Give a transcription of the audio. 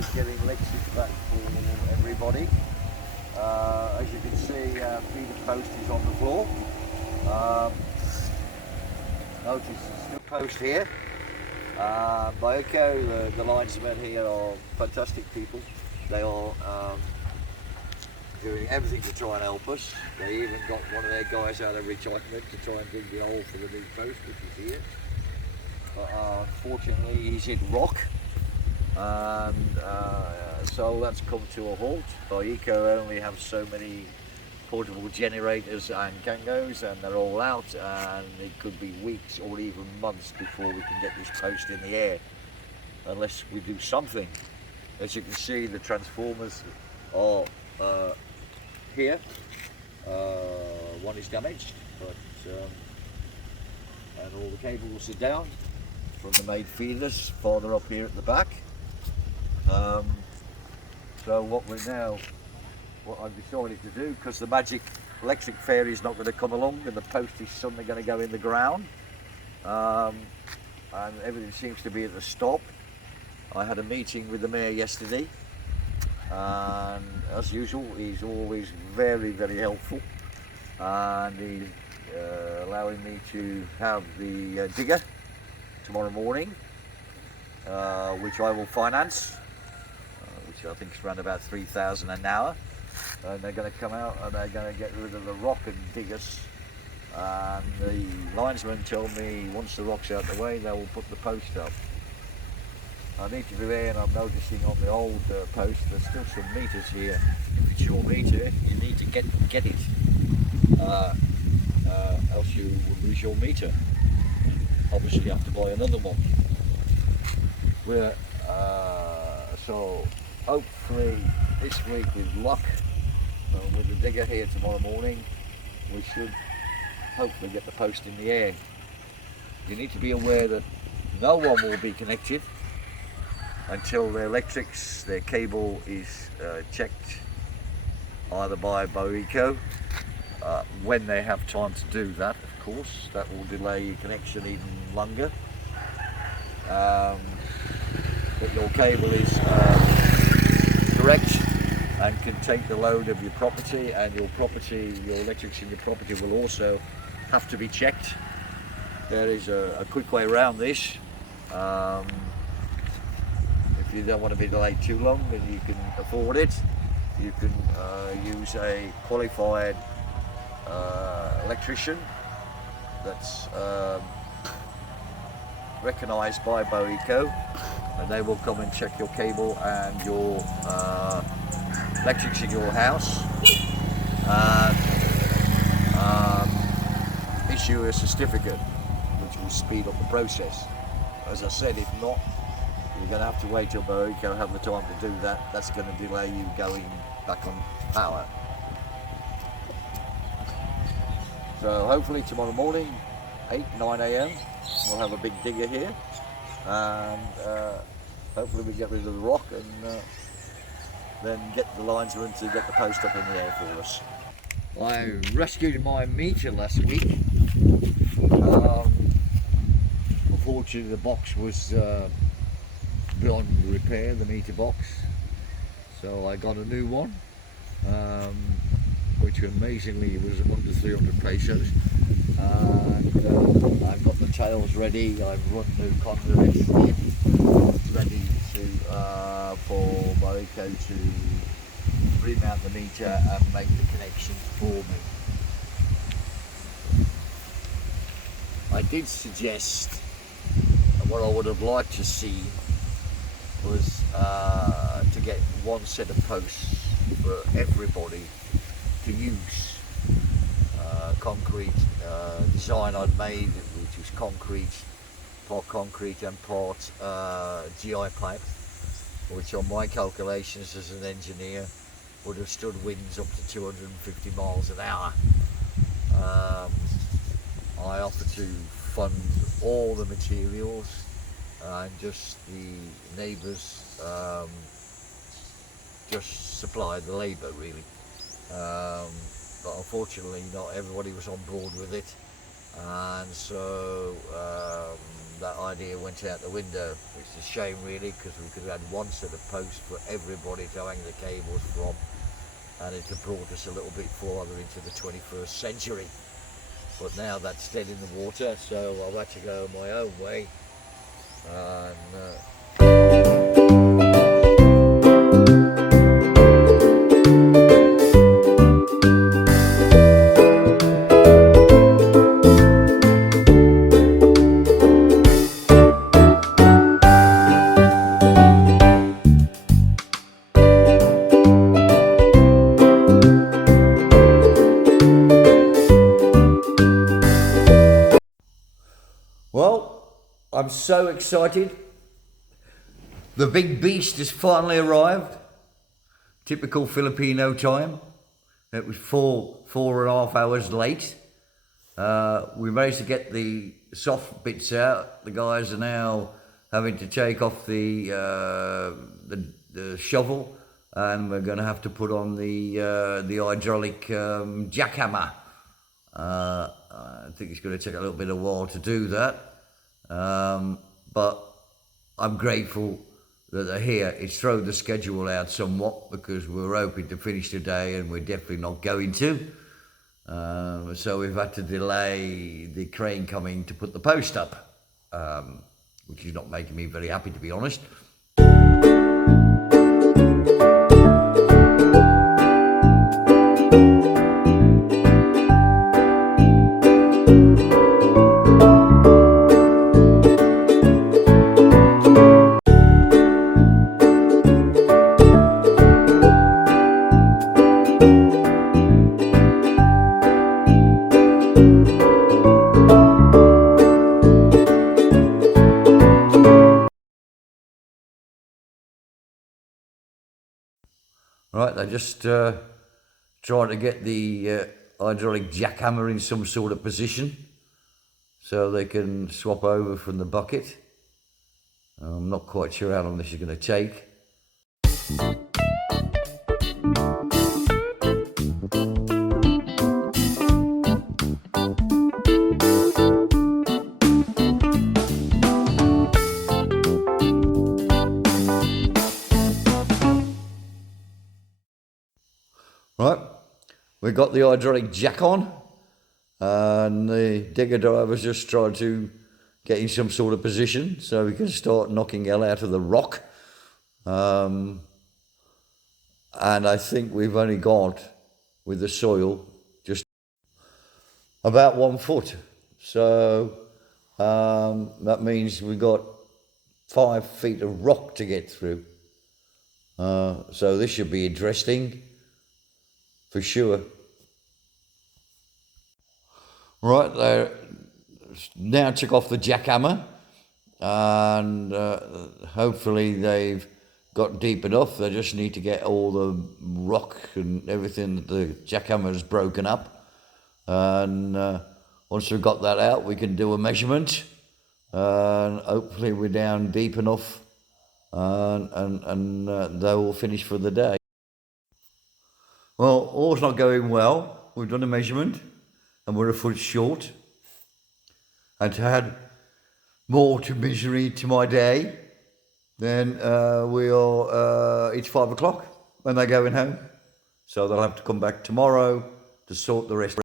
just getting lectures back for everybody. As you can see, feeder post is on the floor. Notice there's no post here. Boheco, the linesmen here are fantastic people. They are doing everything to try and help us. They even got one of their guys out of retirement to try and dig the hole for the new post, which is here. But unfortunately he's hit rock, and so that's come to a halt. Boheco only have so many portable generators and kangos, and they're all out, and it could be weeks or even months before we can get this post in the air, unless we do something. As you can see, the transformers are here. One is damaged, but and all the cables are down from the main feeders farther up here at the back. So what I've decided to do, because the magic electric fairy is not going to come along and the post is suddenly going to go in the ground, and everything seems to be at the stop. I had a meeting with the mayor yesterday, and as usual he's always very, very helpful, and he's allowing me to have the digger tomorrow morning, which I will finance, which I think is around about 3,000 an hour. And they're going to come out and they're going to get rid of the rock and dig us. And the linesman told me once the rock's out the way, they will put the post up. I need to be there, and I'm noticing on the old post there's still some meters here. If it's your meter, you need to get it, else you will lose your meter. Obviously you have to buy another one. So hopefully this week with luck, with the digger here tomorrow morning, we should hopefully get the post in the air. You need to be aware that no one will be connected until their cable is checked either by Boheco, when they have time to do that, of course. That will delay your connection even longer. But your cable is correct and can take the load of your property, and your electrics in your property will also have to be checked. There is a quick way around this. If you don't want to be delayed too long and you can afford it, you can use a qualified electrician that's recognised by Boheco, and they will come and check your cable and your electrics in your house, and issue a certificate which will speed up the process. As I said, if not, you're going to have to wait till Boheco have the time to do that. That's going to delay you going back on power. So hopefully tomorrow morning, 9 a.m, we'll have a big digger here, and hopefully we get rid of the rock, and then get the linesman to get the post up in the air for us. I rescued my meter last week. Unfortunately the box was beyond repair, the meter box, so I got a new one, which amazingly was under 300 pesos, and I've got the tails ready. I've run new conduits in, ready to for Boheco to remount the meter and make the connections for me. I did suggest, and what I would have liked to see was to get one set of posts for everybody to use. Concrete design I'd made, which was part concrete and part GI pipe, which on my calculations as an engineer would have stood winds up to 250 miles an hour. I offer to fund all the materials and just the neighbours just supply the labour really. But unfortunately not everybody was on board with it, and so that idea went out the window. It's a shame really, because we could have had one set of posts for everybody to hang the cables from, and it had brought us a little bit farther into the 21st century. But now that's dead in the water, so I've had to go my own way. Well, I'm so excited. The big beast has finally arrived. Typical Filipino time. It was four and a half hours late. We managed to get the soft bits out. The guys are now having to take off the shovel, and we're going to have to put on the hydraulic jackhammer. I think it's going to take a little bit of a while to do that, but I'm grateful that they're here. It's thrown the schedule out somewhat, because we were hoping to finish today and we're definitely not going to. So we've had to delay the crane coming to put the post up, which is not making me very happy, to be honest. Right, they're just trying to get the hydraulic jackhammer in some sort of position so they can swap over from the bucket. I'm not quite sure how long this is going to take. Right, we've got the hydraulic jack on, and the digger driver's just trying to get in some sort of position so we can start knocking hell out of the rock. And I think we've only got, with the soil, just about 1 foot. So that means we've got 5 feet of rock to get through. So this should be interesting. For sure. Right, they now took off the jackhammer, and hopefully they've got deep enough. They just need to get all the rock and everything that the jackhammer has broken up. And once we've got that out, we can do a measurement, and hopefully we're down deep enough, and they will finish for the day. Well, all's not going well. We've done a measurement and we're 1 foot short. And to add more to misery to my day, then it's 5 o'clock and they're going home. So they'll have to come back tomorrow to sort the rest.